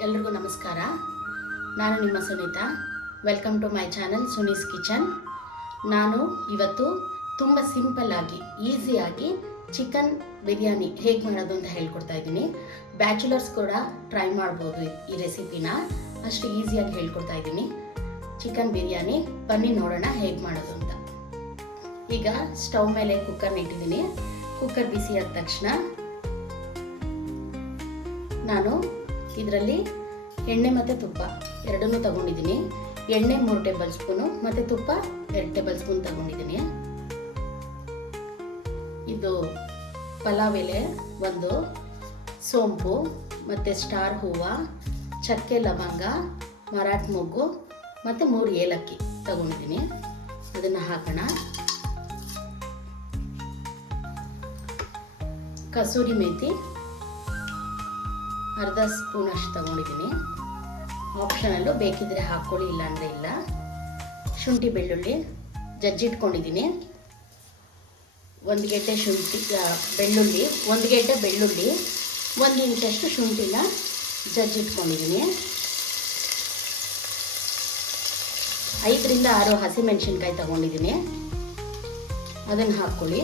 ಎಲ್ರಿಗೂ ನಮಸ್ಕಾರ. ನಾನು ನಿಮ್ಮ Sunita. Welcome to my channel Suni's kitchen ನಾನು ಇವತ್ತು ತುಂಬ ಸಿಂಪಲ್ಲಾಗಿ ಈಸಿಯಾಗಿ ಚಿಕನ್ ಬಿರಿಯಾನಿ ಹೇಗೆ ಮಾಡೋದು ಅಂತ ಹೇಳ್ಕೊಡ್ತಾ ಇದ್ದೀನಿ. ಬ್ಯಾಚುಲರ್ಸ್ ಕೂಡ ಟ್ರೈ ಮಾಡ್ಬೋದು ಈ- ರೆಸಿಪಿನ ಅಷ್ಟು ಈಸಿಯಾಗಿ ಹೇಳ್ಕೊಡ್ತಾ ಇದ್ದೀನಿ. ಚಿಕನ್ ಬಿರಿಯಾನಿ, ಬನ್ನಿ ನೋಡೋಣ ಹೇಗೆ ಮಾಡೋದು ಅಂತ. ಈಗ ಸ್ಟವ್ ಮೇಲೆ ಕುಕ್ಕರ್ನ ಇಟ್ಟಿದ್ದೀನಿ. ಕುಕ್ಕರ್ ಬಿಸಿ ಆದ ತಕ್ಷಣ ನಾನು ಇದರಲ್ಲಿ ಎಣ್ಣೆ ಮತ್ತು ತುಪ್ಪ ಎರಡನ್ನೂ ತಗೊಂಡಿದ್ದೀನಿ. ಎಣ್ಣೆ ಮೂರು ಟೇಬಲ್ ಸ್ಪೂನು ಮತ್ತು ತುಪ್ಪ ಎರಡು ಟೇಬಲ್ ಸ್ಪೂನ್ ತಗೊಂಡಿದ್ದೀನಿ. ಇದು ಪಲಾವ್ ಎಲೆ, ಒಂದು ಸೋಂಪು ಮತ್ತು ಸ್ಟಾರ್ ಹೂವು, ಚಕ್ಕೆ ಲವಂಗ, ಮರಾಠ ಮೊಗ್ಗು ಮತ್ತು ಮೂರು ಏಲಕ್ಕಿ ತಗೊಂಡಿದ್ದೀನಿ. ಅದನ್ನು ಹಾಕೋಣ. ಕಸೂರಿ ಮೇಥಿ ಅರ್ಧ ಸ್ಪೂನ್ ಅಷ್ಟು ತಗೊಂಡಿದ್ದೀನಿ. ಆಪ್ಷನಲ್ಲು ಬೇಕಿದ್ರೆ ಹಾಕ್ಕೊಳ್ಳಿ ಇಲ್ಲಾಂದರೆ ಇಲ್ಲ. ಶುಂಠಿ ಬೆಳ್ಳುಳ್ಳಿ ಜಜ್ಜಿಟ್ಕೊಂಡಿದ್ದೀನಿ. ಒಂದು ಗೆಡ್ಡೆ ಶುಂಠಿ ಬೆಳ್ಳುಳ್ಳಿ, ಒಂದು ಗೆಡ್ಡೆ ಬೆಳ್ಳುಳ್ಳಿ, ಒಂದು ಇಂಚಷ್ಟು ಶುಂಠಿನ ಜಜ್ಜಿಟ್ಕೊಂಡಿದ್ದೀನಿ. ಐದರಿಂದ ಆರು ಹಸಿಮೆಣಸಿನ್ಕಾಯಿ ತಗೊಂಡಿದ್ದೀನಿ. ಅದನ್ನು ಹಾಕ್ಕೊಳ್ಳಿ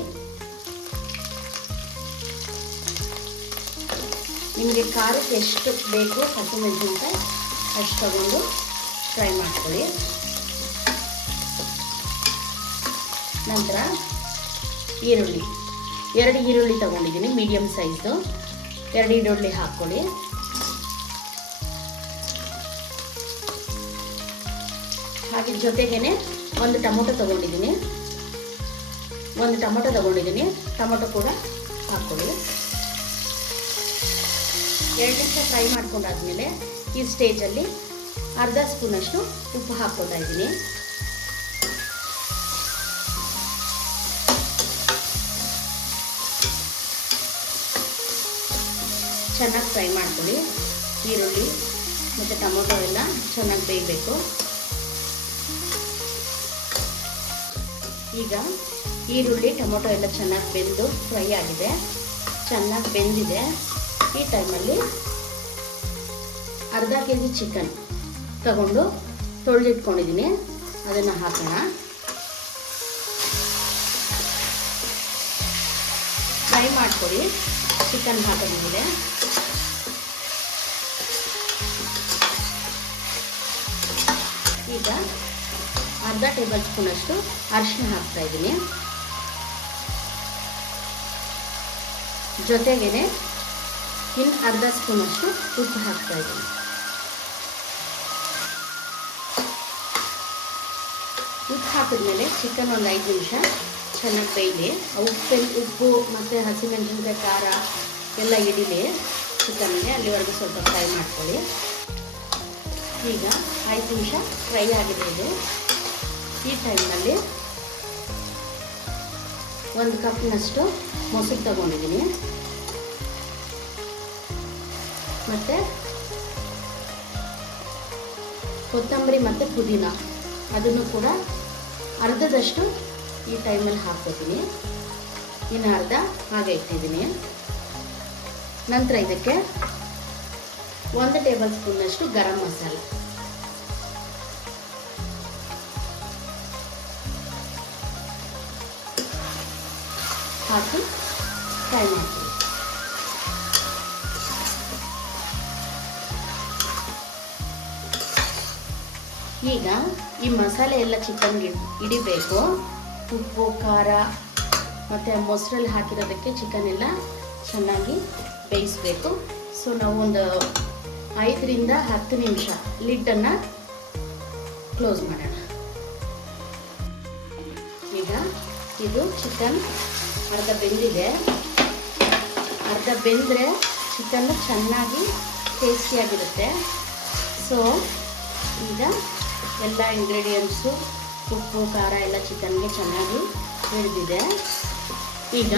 ನಿಮಗೆ ಖಾರಕ್ಕೆ ಎಷ್ಟು ಬೇಕು ಹಸಿಮೆಣಸಿನ್ಕಾಯಿ ಅಷ್ಟು ತಗೊಂಡು ಫ್ರೈ ಮಾಡ್ಕೊಳ್ಳಿ. ನಂತರ ಈರುಳ್ಳಿ. ಎರಡು ಈರುಳ್ಳಿ ತೊಗೊಂಡಿದ್ದೀನಿ ಮೀಡಿಯಮ್ ಸೈಜು ಎರಡು ಈರುಳ್ಳಿ ಹಾಕ್ಕೊಳ್ಳಿ. ಹಾಗೆ ಜೊತೆಗೇನೆ ಒಂದು ಟೊಮೊಟೊ ತಗೊಂಡಿದ್ದೀನಿ. ಒಂದು ಟೊಮೊಟೊ ತಗೊಂಡಿದ್ದೀನಿ, ಟೊಮೊಟೊ ಕೂಡ ಹಾಕ್ಕೊಳ್ಳಿ. ಎರಡು ನಿಮಿಷ ಫ್ರೈ ಮಾಡ್ಕೊಂಡಾದ್ಮೇಲೆ ಈ ಸ್ಟೇಜಲ್ಲಿ ಅರ್ಧ ಸ್ಪೂನಷ್ಟು ಉಪ್ಪು ಹಾಕ್ಕೊತಾ ಇದ್ದೀನಿ. ಚೆನ್ನಾಗಿ ಫ್ರೈ ಮಾಡ್ಕೊಳ್ಳಿ. ಈರುಳ್ಳಿ ಮತ್ತು ಟೊಮೊಟೊ ಎಲ್ಲ ಚೆನ್ನಾಗಿ ಬೇಯಬೇಕು. ಈಗ ಈರುಳ್ಳಿ, ಟೊಮೊಟೊ ಎಲ್ಲ ಚೆನ್ನಾಗಿ ಬೆಂದು ಫ್ರೈ ಆಗಿದೆ. ಚೆನ್ನಾಗಿ ಬೆಂದಿದೆ. ಈ ಟೈಮಲ್ಲಿ ಅರ್ಧ ಕೆ ಜಿ ಚಿಕನ್ ತಗೊಂಡು ತೊಳೆದಿಟ್ಕೊಂಡಿದ್ದೀನಿ. ಅದನ್ನು ಹಾಕೋಣ. ಫ್ರೈ ಮಾಡ್ಕೊಳ್ಳಿ. ಚಿಕನ್ ಹಾಕೋದಿದೆ ಈಗ ಅರ್ಧ ಟೇಬಲ್ ಸ್ಪೂನಷ್ಟು ಅರಿಶಿನ ಹಾಕ್ತಾ ಇದ್ದೀನಿ. ಜೊತೆಗೇನೆ ಇನ್ನು ಅರ್ಧ ಸ್ಪೂನಷ್ಟು ಉಪ್ಪು ಹಾಕ್ತಾ ಇದ್ದೀನಿ. ಉಪ್ಪು ಹಾಕಿದ್ಮೇಲೆ ಚಿಕನ್ ಒಂದು ಐದು ನಿಮಿಷ ಚೆನ್ನಾಗಿ ಬೇಯಲಿ ಉಪ್ಪು ಉಪ್ಪು ಮತ್ತು ಹಸಿಮೆಣಸಿನ್ಕಾಯಿ, ಖಾರ ಎಲ್ಲ ಇಡೀಲಿ ಚಿಕನ್ಗೆ ಅಲ್ಲಿವರೆಗೂ ಸ್ವಲ್ಪ ಫ್ರೈ ಮಾಡ್ಕೊಳ್ಳಿ. ಈಗ ಐದು ನಿಮಿಷ ಫ್ರೈ ಆಗಿದೆ ಇದು. ಈ ಟೈಮ್ನಲ್ಲಿ ಒಂದು ಕಪ್ನಷ್ಟು ಮೊಸರು ತಗೊಂಡಿದ್ದೀನಿ. ಮತ್ತು ಕೊತ್ತಂಬರಿ ಮತ್ತು ಪುದೀನ. ಅದನ್ನು ಕೂಡ ಅರ್ಧದಷ್ಟು ಈ ಟೈಮಲ್ಲಿ ಹಾಕ್ಕೋತೀನಿ. ಇನ್ನು ಅರ್ಧ ಹಾಗೆ ಇಟ್ಟಿದ್ದೀನಿ. ನಂತರ ಇದಕ್ಕೆ ಒಂದು ಟೇಬಲ್ ಸ್ಪೂನಷ್ಟು ಗರಂ ಮಸಾಲ. ಹಾಕಿ ಫ್ರೈ ಮಾಡ್ತೀನಿ. ಈಗ ಈ ಮಸಾಲೆ ಎಲ್ಲ ಚಿಕನ್ಗೆ ಹಿಡಿಬೇಕು ಉಪ್ಪು, ಖಾರ ಮತ್ತು ಮೊಸರಲ್ಲಿ ಹಾಕಿರೋದಕ್ಕೆ ಚಿಕನ್ ಎಲ್ಲ ಚೆನ್ನಾಗಿ ಬೇಯಿಸ್ಬೇಕು. ಸೊ ನಾವು ಒಂದು ಐದರಿಂದ ಹತ್ತು ನಿಮಿಷ ಲಿಡ್ಡನ್ನು ಕ್ಲೋಸ್ ಮಾಡೋಣ. ಈಗ ಇದು ಚಿಕನ್ ಅರ್ಧ ಬೆಂದಿದೆ. ಅರ್ಧ ಬೆಂದರೆ ಚಿಕನ್ ಚೆನ್ನಾಗಿ ಟೇಸ್ಟಿಯಾಗಿರುತ್ತೆ ಸೊ ಈಗ ಎಲ್ಲ ಇಂಗ್ರೀಡಿಯೆಂಟ್ಸು ಉಪ್ಪು, ಖಾರ ಎಲ್ಲ ಚಿಕನ್ಗೆ ಚೆನ್ನಾಗಿ ಹಿಡಿದಿದೆ. ಈಗ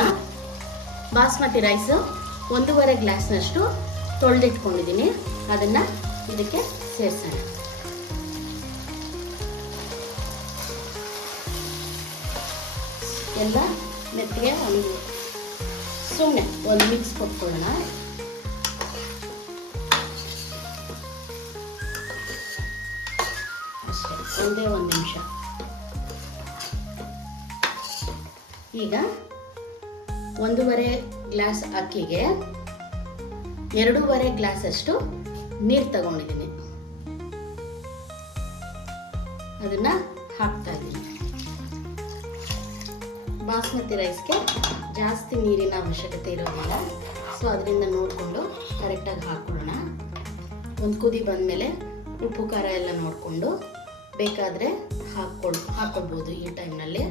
ಬಾಸ್ಮತಿ ರೈಸು ಒಂದೂವರೆ ಗ್ಲಾಸ್ನಷ್ಟು ತೊಳೆದಿಟ್ಕೊಂಡಿದ್ದೀನಿ. ಅದನ್ನು ಇದಕ್ಕೆ ಸೇರಿಸೋಣ. ಎಲ್ಲ ಮೆತ್ತಿಗೆ ಒಂದು ಸುಮ್ಮನೆ ಒಂದು ಮಿಕ್ಸ್ ಕೊಟ್ಕೊಳ್ಳೋಣ ಒಂದೇ ಒಂದು ನಿಮಿಷ. ಈಗ ಒಂದೂವರೆ ಗ್ಲಾಸ್ ಅಕ್ಕಿಗೆ ಎರಡೂವರೆ ಗ್ಲಾಸಷ್ಟು ನೀರು ತಗೊಂಡಿದ್ದೀನಿ. ಅದನ್ನು ಹಾಕ್ತಾ ಇದ್ದೀನಿ. ಬಾಸ್ಮತಿ ರೈಸ್ಗೆ ಜಾಸ್ತಿ ನೀರಿನ ಅವಶ್ಯಕತೆ ಇರೋದಿಲ್ಲ. ಸೊ ಅದರಿಂದ ನೋಡಿಕೊಂಡು ಕರೆಕ್ಟಾಗಿ ಹಾಕ್ಕೊಳ್ಳೋಣ ಒಂದು ಕುದಿ ಬಂದಮೇಲೆ ಉಪ್ಪು ಖಾರ ಎಲ್ಲ ನೋಡಿಕೊಂಡು ಬೇಕಾದರೆ ಹಾಕ್ಕೊಳ್ ಹಾಕ್ಕೊಳ್ಬೋದು ಈ ಟೈಮ್ನಲ್ಲಿ.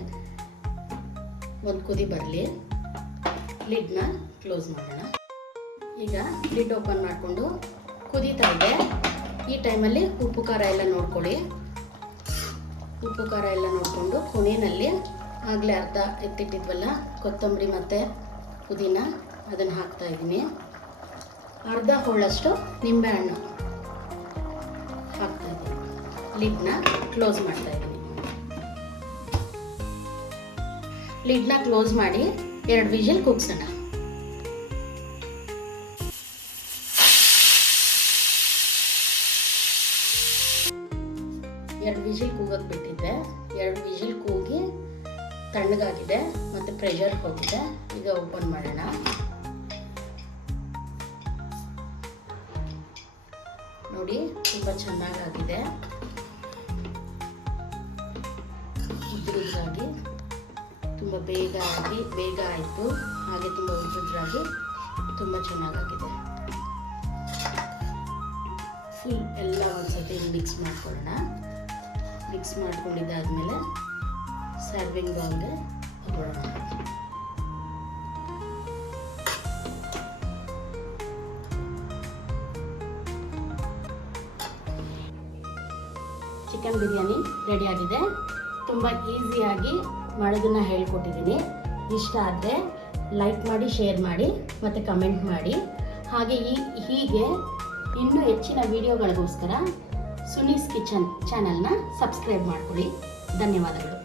ಒಂದು ಕುದಿ ಬರಲಿ. ಲಿಡ್ನ ಕ್ಲೋಸ್ ಮಾಡೋಣ. ಈಗ ಲಿಡ್ ಓಪನ್ ಮಾಡಿಕೊಂಡು ಕುದೀತಾ ಇದೆ. ಈ ಟೈಮಲ್ಲಿ ಉಪ್ಪು ಖಾರ ಎಲ್ಲ ನೋಡ್ಕೊಳ್ಳಿ. ಉಪ್ಪು ಖಾರ ಎಲ್ಲ ನೋಡಿಕೊಂಡು ಕೊನೆಯಲ್ಲಿ ಆಗಲೇ ಅರ್ಧ ಎತ್ತಿಟ್ಟಿದ್ವಲ್ಲ, ಕೊತ್ತಂಬರಿ ಮತ್ತು ಪುದೀನ ಅದನ್ನು ಹಾಕ್ತಾ ಇದ್ದೀನಿ. ಅರ್ಧ ಹೋಳಷ್ಟು ನಿಂಬೆಹಣ್ಣು ಲಿಡ್ನ ಕ್ಲೋಸ್ ಮಾಡ್ತಾ ಇದ್ದೀನಿ. ಲಿಡ್ನ ಕ್ಲೋಸ್ ಮಾಡಿ ಎರಡು ವಿಷಲ್ ಕುಗ್ಸೋಣ. ಎರಡು ವಿಷಲ್ ಕೂಗೋದು ಬಿಟ್ಟಿದ್ದೆ. ಎರಡು ವಿಷಲ್ ಕೂಗಿ ತಣ್ಣಗಾಗಿದೆ ಮತ್ತು ಪ್ರೆಷರ್ ಹೋಗಿದೆ. ಈಗ ಓಪನ್ ಮಾಡೋಣ. ನೋಡಿ, ತುಂಬ ಚೆನ್ನಾಗಾಗಿದೆ. ಉದ್ರುದ್ರಾಗಿ ತುಂಬ ಬೇಗ ಆಗಿ ಬೇಗ ಆಯಿತು ಹಾಗೆ ತುಂಬ ಉದ್ರುದ್ರಾಗಿ ತುಂಬ ಚೆನ್ನಾಗಾಗಿದೆ ಫುಲ್ ಎಲ್ಲ ಒಂದ್ಸತಿ ಮಿಕ್ಸ್ ಮಾಡ್ಕೊಳ್ಳೋಣ ಮಿಕ್ಸ್ ಮಾಡ್ಕೊಂಡಿದ್ದಾದಮೇಲೆ ಸರ್ವಿಂಗ್ ಬೌಲ್ಗೆ ತಗೊಳ್ಳೋಣ ಚಿಕನ್ ಬಿರಿಯಾನಿ ರೆಡಿಯಾಗಿದೆ ತುಂಬ ಈಸಿಯಾಗಿ ಮಾಡೋದನ್ನು ಹೇಳ್ಕೊಟ್ಟಿದ್ದೀನಿ. ಇಷ್ಟ ಆದರೆ ಲೈಕ್ ಮಾಡಿ ಶೇರ್ ಮಾಡಿ, ಮತ್ತು ಕಮೆಂಟ್ ಮಾಡಿ. ಹಾಗೆ ಈ, ಹೀಗೆ ಇನ್ನೂ ಹೆಚ್ಚಿನ ವಿಡಿಯೋಗಳಿಗೋಸ್ಕರ ಸುನೀಸ್ ಕಿಚನ್ ಚಾನಲ್ನ ಸಬ್ಸ್ಕ್ರೈಬ್ ಮಾಡ್ಕೊಳ್ಳಿ. ಧನ್ಯವಾದಗಳು.